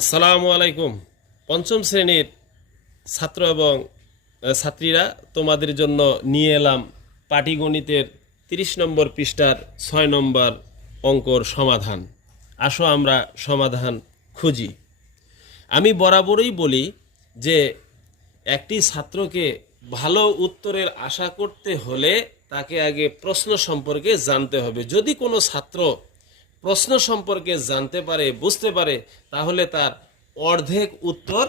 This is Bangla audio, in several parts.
আসসালামু আলাইকুম। পঞ্চম শ্রেণীর ছাত্র এবং ছাত্রীরা, তোমাদের জন্য নিয়ে এলাম পাটিগণিতের 30 নম্বর পৃষ্ঠার 6 নম্বর অঙ্কর সমাধান। আসো আমরা সমাধান খুঁজি। আমি বরাবরই বলি যে একটি ছাত্রকে ভালো উত্তরের আশা করতে হলে তাকে আগে প্রশ্ন সম্পর্কে জানতে হবে। যদি কোনো ছাত্র প্রশ্ন সম্পর্কে জানতে পারে, বুঝতে পারে, তাহলে তার অর্ধেক উত্তর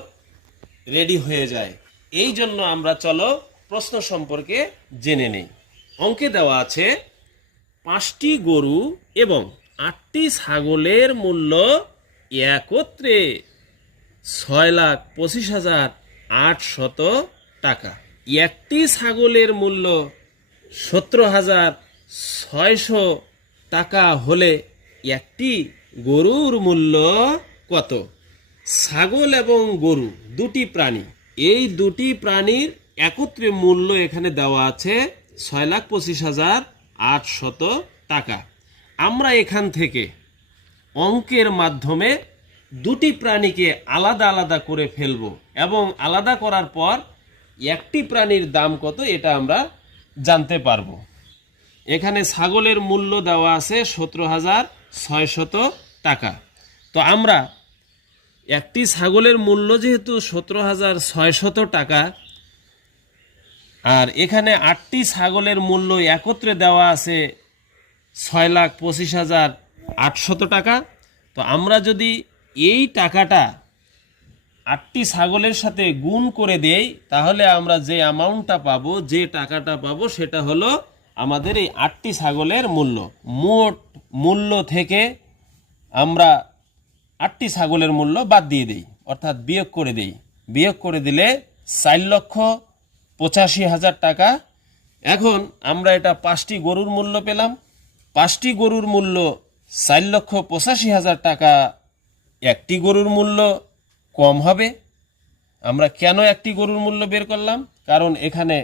রেডি হয়ে যায়। এই জন্য আমরা চলো প্রশ্ন সম্পর্কে জেনে নেই। অঙ্কে দেওয়া আছে 5টি গরু এবং 8টি ছাগলের মূল্য একত্রে 6,25,800 টাকা। একটি ছাগলের মূল্য 17,600 টাকা হলে একটি গরুর মূল্য কত? ছাগল এবং গরু দুটি প্রাণী, এই দুটি প্রাণীর একত্রে মূল্য এখানে দেওয়া আছে 6,25,800 টাকা। আমরা এখান থেকে অঙ্কের মাধ্যমে দুটি প্রাণীকে আলাদা আলাদা করে ফেলব এবং আলাদা করার পর একটি প্রাণীর দাম কত এটা আমরা জানতে পারবো। এখানে ছাগলের মূল্য দেওয়া আছে 17,600 টাকা। তো আমরা একটি ছাগলের মূল্য যেহেতু 17,600 টাকা, আর এখানে 8টি ছাগলের মূল্য একত্রে দেওয়া আছে 6,25,800 টাকা। তো আমরা যদি এই টাকাটা 8টি ছাগলের সাথে গুণ করে দেই, তাহলে আমরা যে অ্যামাউন্টটা পাবো, যে টাকাটা পাবো, সেটা হলো আমাদের এই 8টি ছাগলের মূল্য। মোট মূল্য থেকে আমরা 8টি ছাগলের মূল্য বাদ দিয়ে দিই, অর্থাৎ বিয়োগ করে দিই। বিয়োগ করে দিলে 4,85,000 টাকা। এখন আমরা এটা 5টি গরুর মূল্য পেলাম। 5টি গরুর মূল্য 4,85,000 টাকা। একটি গরুর মূল্য কম হবে। আমরা কেন একটি গরুর মূল্য বের করলাম? কারণ এখানে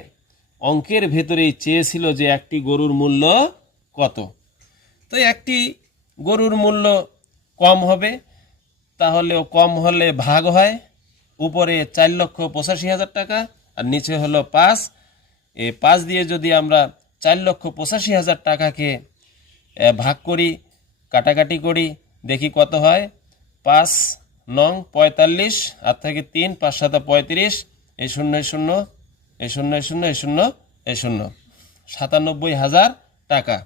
অঙ্কের ভেতরেই চেয়েছিল যে একটি গরুর মূল্য কত। তো একটি গরুর মূল্য কম হবে, তাহলেও কম হলে ভাগ হয়। উপরে 4,85,000 টাকা আর নিচে হলো 5। এই 5 দিয়ে যদি আমরা 4,85,000 টাকাকে ভাগ করি, কাটাকাটি করি, দেখি কত হয়। 5 নং 45, আর থেকে 3, 5 7 35, এই 0 0, এই 0 0, এই 0, এই 0, 97,000 টাকা।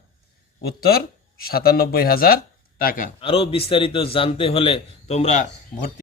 উত্তর 97,000 টাকা। আরও বিস্তারিত জানতে হলে তোমরা ভর্তি